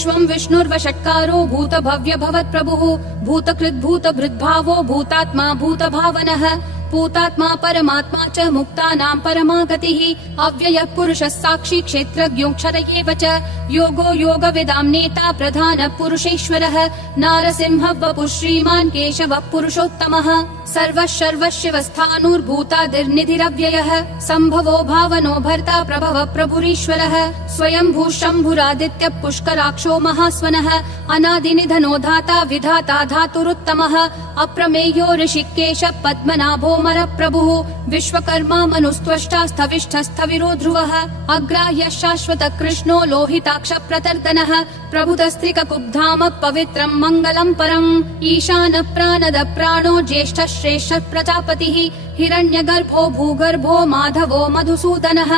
विश्वं विष्णुर्वषट्कारो भूत भव्य भवत् प्रभुः भूतकृद् भूतभृद्भावो भूतात्मा भूतभावनः भूतात्मा परमात्मा च मुक्तानां परमा गतिः अव्ययः पुरुषः साक्षी क्षेत्रज्ञोऽक्षर एव च योगो योगविदां नेता प्रधानः पुरुषेश्वरः नारसिंहः वपुः श्रीमान् केशवः पुरुषोत्तमः सर्वः सर्वशिवस्थाणुर्भूतादिर्निधिरव्ययः सम्भवो भावनो भर्ता प्रभवः प्रभुरीश्वरः स्वयंभू शम्भुरादित्यः पुष्कराक्षो महास्वनः अनादिनिधनो धाता विधाता धातुरुत्तमः अप्रमेयो ऋषिकेशः पद्मनाभो प्रभुः विश्वकर्मा मनुस्त्वष्टा स्थविष्ठस्थविरो ध्रुवः अग्राह्यः शाश्वत कृष्णो लोहिताक्ष प्रतर्दनः प्रभुतस्त्रिककुब्धाम पवित्रं मङ्गलं परम् ईशानः प्राणद प्राणो ज्येष्ठः श्रेष्ठः प्रजापतिः हिरण्यगर्भो भूगर्भो माधवो मधुसूदनः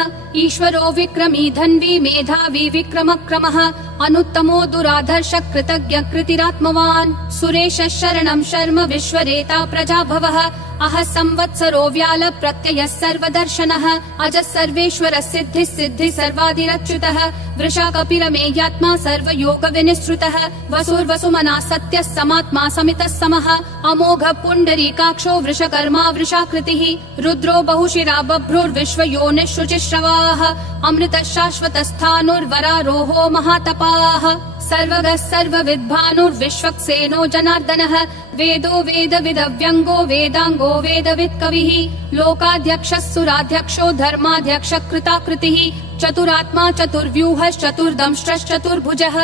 ईश्वरो विक्रमी धन्वी मेधावी विक्रमक्रमः अनुत्तमो दुराधर्ष कृतज्ञ कृतिरात्मवान् सुरेशः शरणं शर्म विश्वरेता प्रजाभवः अह संवत्सरो व्याल प्रत्ययः सर्वदर्शनः अजः सर्वेश्वरः सिद्धिः सिद्धिः सर्वादिरच्युतः वृषा कपिरमेयात्मा सर्वयोग विनिश्रुतः वसुर्वसुमना सत्यः समात्मा समितः समः अमोघ पुण्डरीकाक्षो वृषकर्मा वृषाकृतिः रुद्रो बहुशिरा बभ्रुर्विश्वयोनिः शुचिश्रवाः अमृतः शाश्वतस्थाणुर्वरारोहो महातपाः सर्वगः सर्वविद्भानुर्विश्वक्सेनो जनार्दनः वेदो वेदविदव्यङ्गो वेदाङ्गो वेदवित् कविः लोकाध्यक्षः सुराध्यक्षो धर्माध्यक्षः कृताकृतिः चतुरात्मा चतुर्व्यूहश्चतुर्दंष्ट्रश्चतुर्भुजः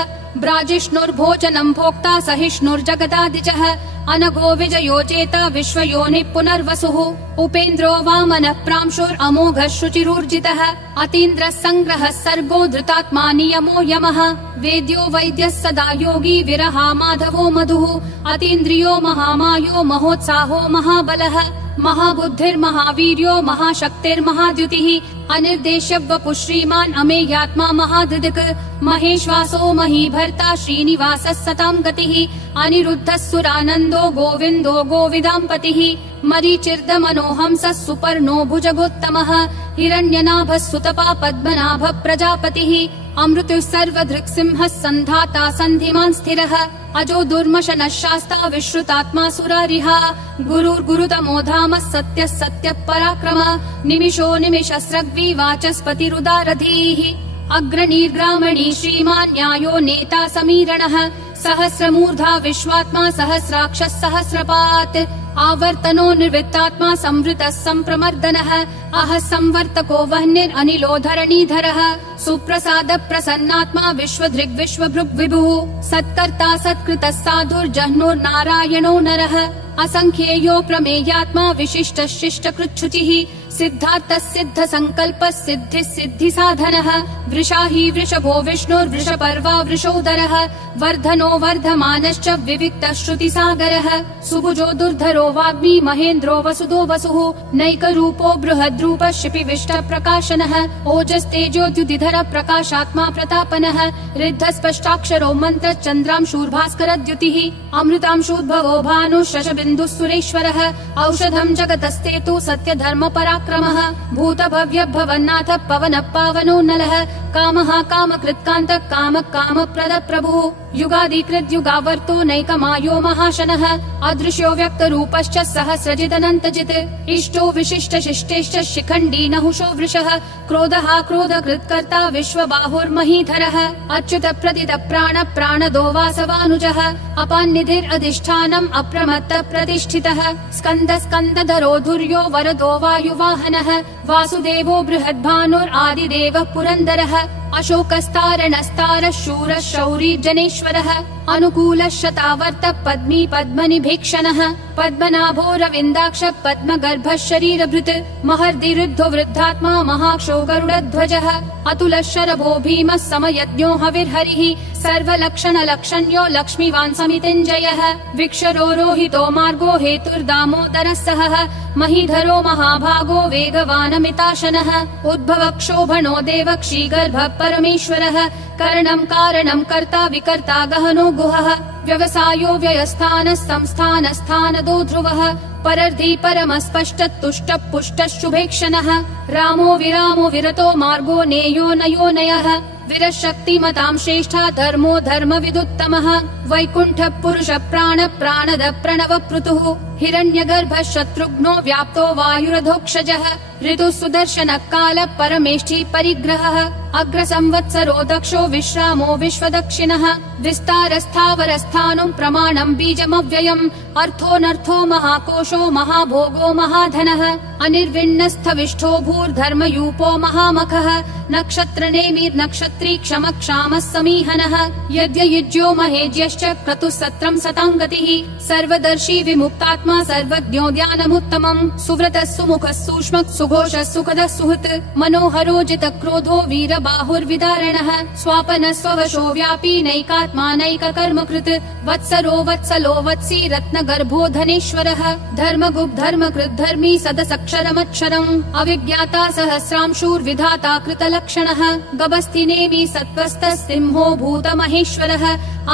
ब्राजिष्णुर्भोजनं भोक्ता सहिष्णुर्जगदादिजः अनघो विजयो जेता विश्वयोनिः पुनर्वसुः उपेन्द्रो वामनः प्रांशुरमोघः शुचिरूर्जितः अतीन्द्रः सङ्ग्रहः सर्गो धृतात्मा नियमो यमः वेद्यो वैद्यः सदा योगी विरहा माधवो मधुः अतीन्द्रियो महामायो महोत्साहो महाबलः महाबुद्धिर्महावीर्यो महाशक्तिर्महाद्युतिः अनिर्देश्य वपुः श्रीमान् अमेयात्मा महाधृदिक् महेश्वासो महीभर्ता श्रीनिवासः सतां गतिः अनिरुद्धः सुरानन्दो गोविन्दो गोविदाम्पतिः मरीचिर्दमनोहंसः सुपर्णो भुजगोत्तमः हिरण्यनाभः सुतपा पद्मनाभः प्रजापतिः अमृतुः सर्वधृक्सिंहः सन्धाता सन्धिमान् स्थिरः अजो दुर्मशनः शास्ता विश्रुतात्मा सुरारिहा गुरुर्गुरुतमो धामः सत्यः सत्यः पराक्रमः निमिषो निमिषस्रग्वी वाचस्पतिरुदारधीः अग्रणीर्ग्रामणी श्रीमान् न्यायो नेता समीरणः सहस्रमूर्धा विश्वात्मा सहस्राक्षः सहस्रपात् आवर्तनो निर्वित्तात्मा संवृतः सम्प्रमर्दनः अह संवर्तको वह्निरनिलो धरणीधरः सुप्रसाद प्रसन्नात्मा विश्वधृग् विश्वभृग् विभुः सत्कर्ता सत्कृतः साधुर्जह्नुर्नारायणो नरः असंख्येयो प्रमेयात्मा विशिष्ट शिष्ट कृच्छुचिः सिद्धार्थः सिद्ध संकल्पः सिद्धिः सिद्धि साधनः वृषा हि वृषभो विष्णुर्वृषपर्वा वृषोदरः वर्धनो वर्धमानश्च विविक्तः श्रुतिसागरः सुभुजो दुर्धरो वाग्मी महेन्द्रो वसुदो वसुः नैकरूपो बृहद्रूपः शिपिविष्ट प्रकाशनः ओजस्तेजोद्युतिधर प्रकाशात्मा प्रतापनः रिद्धः स्पष्टाक्षरो मन्त्र चन्द्रांशूर्भास्करद्युतिः अमृतांशूद्भवो भानुः शशबिन्दुः सुरेश्वरः औषधं जगतस्तेतु सत्यधर्म पराक्रमः भूत भव्य भवन्नाथ पवन पावनो नलः कामः कामकृत्कान्तः काम कामप्रद प्रभुः युगादिकृत् युगावर्तो नैकमायो महाशनः अदृश्यो व्यक्तरूपश्च सहस्रजिदनन्तजित् इष्टो विशिष्ट शिष्टेश्च शिखण्डी नहुषो वृषः क्रोधः क्रोधकृत्कर्ता विश्वबाहुर्महीधरः अच्युत प्रदित प्राण प्राणदो वासवानुजः अपान्निधिरधिष्ठानम् अप्रमत्त प्रतिष्ठितः स्कन्द स्कन्दधरो धुर्यो वरदो वायुवाहनः वासुदेवो बृहद्भानुरादिदेवः पुरन्दरः अशोकस्तारणस्तारः शूरः शौरी जनेश्वरः अनुकूलः शतावर्त पद्मी पद्मनिभीक्षणः पद्मनाभो रविन्दाक्ष पद्मगर्भः शरीरभृत् महर्दिरुद्धो वृद्धात्मा महाक्षो गरुडध्वजः अतुलः शरभो भीमः समयज्ञो हविर्हरिः सर्वलक्षणलक्षण्यो लक्ष्मीवान् समितिञ्जयः विक्षरो रोहितो मार्गो हेतुर्दामोदरः सहः महीधरो महाभागो वेगवानमिताशनः उद्भवक्षोभणो देवक्षीगर्भः परमेश्वरः करणं कारणं कर्ता विकर्ता गहनो गुहः व्यवसायो व्ययस्थानः संस्थानस्थानदो ध्रुवः परर्धी परमस्पष्ट तुष्ट पुष्ट शुभेक्षणः रामो विरामो विरतो मार्गो नेयो नयो नयः विरशक्तिमतां श्रेष्ठा धर्मो धर्मविदुत्तमः वैकुण्ठ पुरुष प्राण प्राणद प्रणव पृतुः हिरण्यगर्भ शत्रुघ्नो व्याप्तो वायुरधोक्षजः ऋतु सुदर्शन काल परमेष्ठी परिग्रहः अग्र संवत्सरो दक्षो विश्रामो विश्वदक्षिणः विस्तारस्थावरस्थानं प्रमाणं बीजमव्ययम् अर्थोऽनर्थो महाकोशो महाभोगो महाधनः अनिर्विण्णस्थविष्ठो भूर्धर्मयूपो महामखः नक्षत्रनेमिर्नक्षत्री क्षमक्षामः समीहनः यज्ञयुज्यो महेज्यश्च क्रतुः सत्रं सताङ्गतिः सर्वदर्शी विमुक्तात्मा सर्वज्ञो ज्ञानमुत्तमम् सुव्रतः सुमुखः सूक्ष्मः सुघोषः सुखदः सुहृत् मनोहरो जितक्रोधो वीरबाहुर्विदारणः स्वापनः स्ववशो व्यापी नैकात्मा नैककर्मकृत् वत्सरो वत्सलो वत्सी रत्नगर्भो धनेश्वरः धर्मगुप् धर्मकृत् धर्मी सदसक्षरमक्षरम् अविज्ञाता सहस्रांशूर्विधाता कृतलक्षणः गभस्तिनेमि सत्त्वस्तः सिंहो भूतमहेश्वरः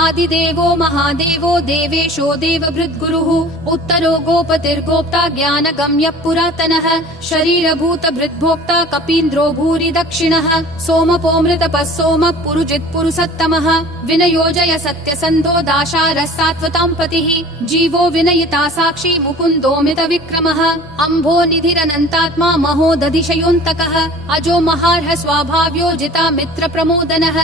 आदिदेवो महादेवो देवेशो देवभृद्गुरुः उत्तरो गोपतिर्गोप्ता ज्ञानगम्यः पुरातनः शरीरभूतभृद्भोक्ता कपीन्द्रो भूरि दक्षिणः सोमपोऽमृतपः सोमः पुरुजित् पुरुषोत्तमः विनयोजय सत्यसन्धो दाशारः सात्वतां पतिः जीवो विनयिता साक्षी मुकुन्दोऽमित विक्रमः अम्भो निधिरनन्तात्मा महोदधिशयोऽन्तकः अजो महार्ह स्वाभाव्यो जिता मित्र प्रमोदनः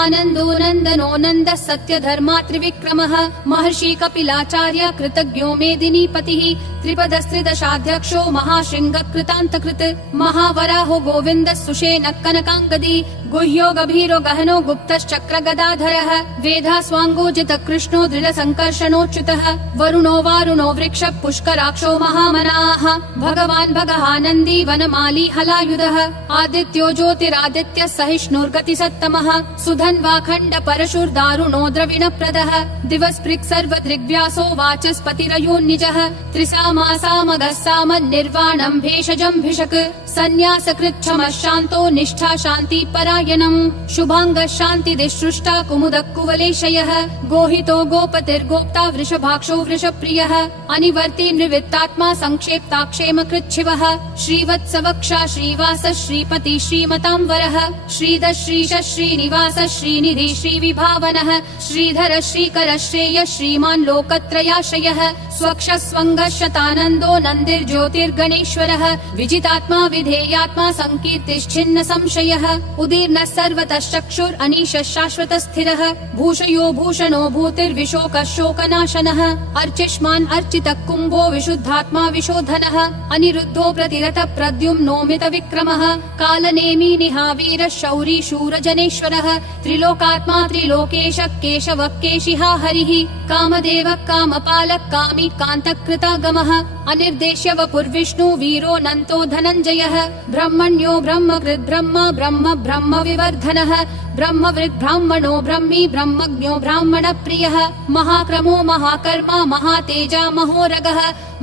आनन्दो नन्दनो नन्दः सत्यधर्मा त्रिविक्रमः महर्षि कपिलाचार्य कृतज्ञो मेदिनीपतिः त्रिपदस्त्रिदशाध्यक्षो महाशृङ्ग कृतान्तकृत् महावराहो गोविन्दः सुषेणः कनकाङ्गदी गुह्यो गभीरो गहनो गुप्तश्चक्र गदाधरः वेधास्वाङ्गोजित कृष्णो दृढसङ्कर्षणोच्युतः वरुणो वारुणो वृक्ष पुष्कराक्षो महामनाः भगवान् भगहानन्दी वनमाली हलायुधः आदित्यो ज्योतिरादित्य सहिष्णुर्गतिसत्तमः सुधन्वाखण्ड परशुर्दारुणो द्रविणप्रदः दिवस्पृक् सर्वदृग्व्यासो वाचस्पतिरयोन्निजः त्रिसामासामगः सामन्निर्वाणम् भेषजम् भिषक् सन्न्यासकृच्छमः शान्तो निष्ठा शान्ति परायणम् शुभाङ्गः शान्तिदिसृष्टा कुमुदः कुवलेशयः गोहितो गोपतिर्गोप्ता वृषभाक्षो वृषप्रियः अनिवर्ति निवृत्तात्मा संक्षेप्ता क्षेमकृच्छिवः श्रीवत्सवक्षा श्रीवास श्रीपति श्रीमतां वरः श्रीधर श्रीश श्रीनिवास श्रीनिधि श्रीविभावनः श्रीधर श्रीकर श्रेय श्रीमान् लोकत्रयाश्रयः स्वक्ष स्वङ्गः शतानन्दो नन्दिर्ज्योतिर्गणेश्वरः विजितात्मा विधेयात्मा संकीर्तिश्छिन्न संशयः उदीर्णः सर्वतः चक्षुर् अनीशः शाश्वतः स्थिरः भूषयो भूषणो भूतिर्विशोकः शोकनाशनः अर्चिष्मान् अर्चितः कुम्भो विशुद्धात्मा विशोधनः अनिरुद्धो प्रतिरतः प्रद्युम्नोमित विक्रमः कालनेमी निहावीरः शौरी शूरजनेश्वरः त्रिलोकात्मा त्रिलोकेशः केशवः केशिहा हरिः कामदेवः कामपालः कामी कान्तकृतागमः अनिर्देश्य वपुर्विष्णु वीरो नन्तो धनञ्जयः ब्रह्मण्यो ब्रह्मकृत् ब्रह्म ब्रह्म ब्रह्म विवर्धनः ब्रह्मवृद् ब्राह्मणो ब्रह्मी ब्रह्मज्ञो ब्राह्मण प्रियः महाक्रमो महाकर्मा महातेजा महोरगः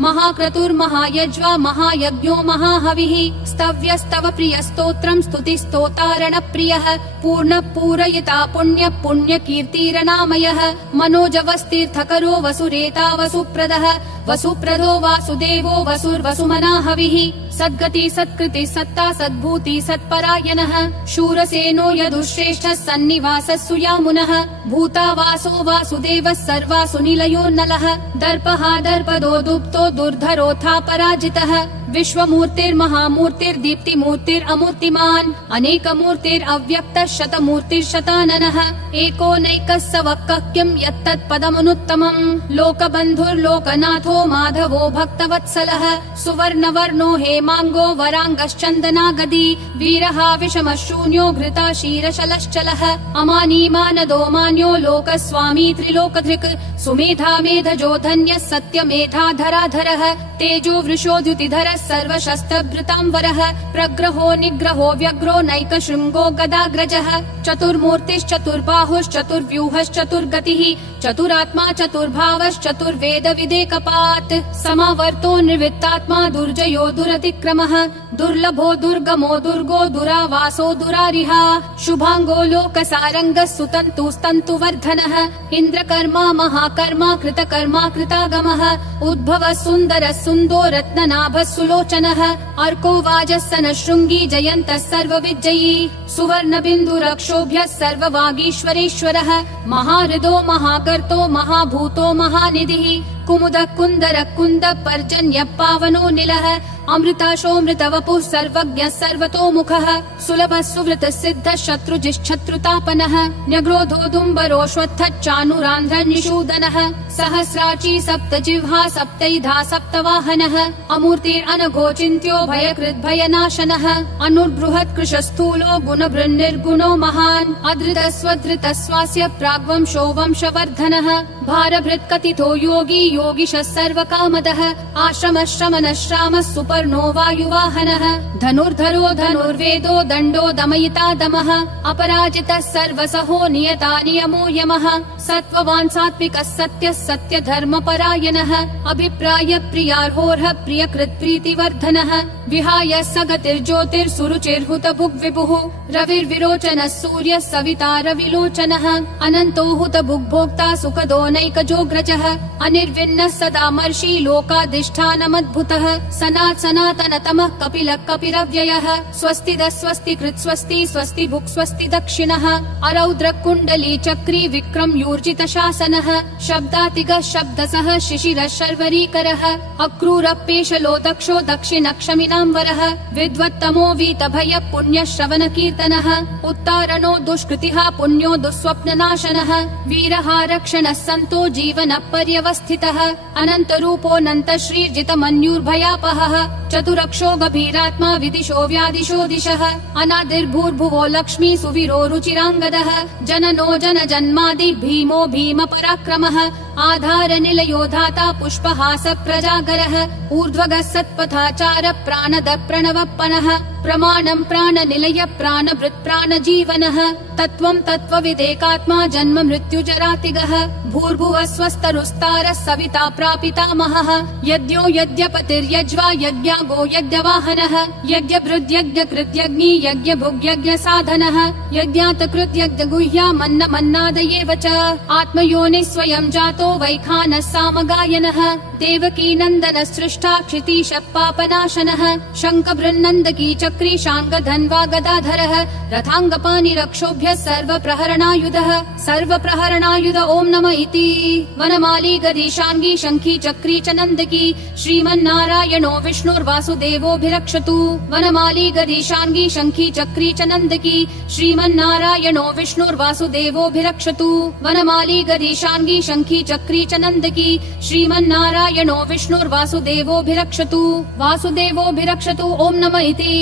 महाक्रतुर्महायज्वा महायज्ञो महाहविः स्तव्यस्तव प्रिय स्तोत्रम् स्तुतिस्तोतारण प्रियः पूर्ण पूरयिता पुण्य पुण्य कीर्तिरनामयः मनोजवस्तीर्थकरो वसुरेता वसुप्रदः वसुप्रदो वासुदेवो वसुर्वसुमनाहविः सद्गति सत्कृति सत्ता सद्भूति सत्परायणः शूरसेनो यदुश्रेष्ठः सन्निवासः सुयामुनः भूतावासो वासुदेवः सर्वासु निलयो नलः दर्पः दर्पदो दुप्तो दुर्धरोऽथा पराजितः विश्वमूर्तिर्महामूर्तिर्दीप्तिमूर्तिरमूर्तिमान् अनेकमूर्तिरव्यक्तः शतमूर्तिर्शताननः एकोनैकः सवक्कः किं यत्तत्पदमनुत्तमम् लोकबन्धुर्लोकनाथो माधवो भक्तवत्सलः सुवर्णवर्णो हेमाङ्गो वराङ्गश्चन्दनागदी वीरः विषमः शून्यो घृता क्षीरशलश्चलः अमानीमानदो मान्यो लोकस्वामी त्रिलोकधृक् सुमेधा मेधजो धन्यः सत्यमेधाधराधरः तेजो वृषोद्युतिधरः सर्वशस्त्रभृतांवरः प्रग्रहो निग्रहो व्यग्रो नैकशृङ्गो गदाग्रजः चतुर्मूर्तिश्चतुर्बाहुश्चतुर्व्यूहश्चतुर्गतिः चतुरात्मा चतुर्भावश्चतुर्वेद विदेकपात् समावर्तो निर्वृत्तात्मा दुर्जयो दुरतिक्रमः दुर्लभो दुर्गमो दुर्गो दुरावासो दुरारिहा शुभाङ्गो लोकसारङ्गः सुतन्तुस्तन्तुवर्धनः इन्द्रकर्मा महाकर्मा कृतकर्मा कृतागमः उद्भवः सुन्दरः सुन्दो रत्ननाभः सुलोचनः अर्को वाजः शृंगी जयन्तः सर्वविजयी सुवर्णबिन्दुरक्षोभ्यः सर्ववागीश्वरेश्वरः महाहृदो महाकर्तो महाभूतो महानिधिः कुमुदः कुन्दरः कुन्दः पर्जन्यः पावनो निलः अमृताशोऽमृतवपुः सर्वज्ञः सर्वतोमुखः सुलभः सुवृतः सिद्धः शत्रुजिश्शत्रुतापनः न्यग्रोधोदुम्बरोऽश्वत्थः चानुरान्ध्रः निषूदनः सहस्राची सप्तजिह्वा सप्तैधा सप्तवाहनः अमूर्तिरनघोचिन्त्यो भयकृद्भयनाशनः अनुर्बृहत् कृशस्थूलो गुणभृन्निर्गुणो महान् अधृतस्वधृतः स्वास्य प्राग्वंशो वंशवर्धनः भारभृत्कथितो योगी योगिशः सर्वकामदः आश्रमः श्रमणः श्रामः सुपर्णो वायुवाहनः धनुर्धरो धनुर्वेदो दण्डो दमयिता दमः अपराजितः सर्वसहो नियता नियमो यमः सत्त्ववान् सात्विकः सत्यः सत्यधर्मपरायणः अभिप्राय प्रियार्होर्ह प्रियकृत् प्रीतिवर्धनः विहाय सगतिर्ज्योतिर्सुरुचिर्हुतभुग्विभुः रविर्विरोचनः सूर्यः सविता रविलोचनः अनन्तो हुतभुग्भोक्ता सुखदो नैकजोग्रजः अनिर्विन्नः सदामर्षि लोकाधिष्ठानमद्भुतः सनातनतमः कपिलः कपिरव्ययः स्वस्तिदः स्वस्तिकृत् स्वस्ति स्वस्ति भुक् स्वस्ति दक्षिणः अरौद्र कुण्डली चक्री विक्रम यूर्जित शासनः शब्दातिगः शब्दसः शिशिरः शर्वरीकरः अक्रूरपेशलो दक्षो दक्षिणक्षमिनाम्बरः विद्वत्तमो वीतभयः पुण्यश्रवण कीर्तनः उत्तारणो दुष्कृतिः पुण्यो दुःस्वप्ननाशनः वीरः रक्षणः सन्तो जीवनः पर्यवस्थितः अनन्तरूपोऽनन्त श्रीर्जितमन्युर्भयापहः चतुरक्षो गभीरात्मा विदिशो व्यादिशो दिशः अनादिर्भूर्भुवो लक्ष्मी सुवीरो रुचिराङ्गदः जननो जनजन्मादि भीमो भीम पराक्रमः आधार निलयो धाता पुष्पहास प्रजागरः ऊर्ध्वगः सत्पथाचार प्राणद प्रणवप्पनः प्रमाणं प्राणनिलय प्राणभृत् प्राणजीवनः तत्त्वं तत्त्वविदेकात्मा जन्म मृत्युजरातिगः भूर्भुवः स्वस्तरुस्तारः सविता प्रापितामहः यज्ञो यज्ञपतिर्यज्वा यज्ञागो यज्ञवाहनः यज्ञभृद्यज्ञकृत्यग्नि यज्ञभुग्यज्ञसाधनः यज्ञातकृत्यज्ञगुह्यामन्नमन्नादयेव च आत्मयोनिः स्वयं जातो वैखानः सामगायनः देवकी नन्दनः सृष्टा क्षितीशः पापनाशनः शङ्खबृन्नन्दकी चक्री शाङ्गधन्वा गदाधरः रथाङ्गपाणिरक्षोभ्यः सर्वप्रहरणायुधः सर्वप्रहरणायुध ॐ नमः इति वनमाली गदीशाङ्गी शङ्खी चक्री च नन्दकी श्रीमन्नारायणो विष्णुर्वासुदेवोऽभिरक्षतु वनमाली गदीशाङ्गी शङ्खी चक्री च नन्दकी श्रीमन्नारायणो विष्णुर्वासुदेवोऽभिरक्षतु वनमाली गदीशाङ्गी शङ्खी चक्री च नन्दकी श्रीमन्नारायणो विष्णुर्वासुदेवोऽभिरक्षतु वासुदेवोऽभिरक्षतु ॐ नमः इति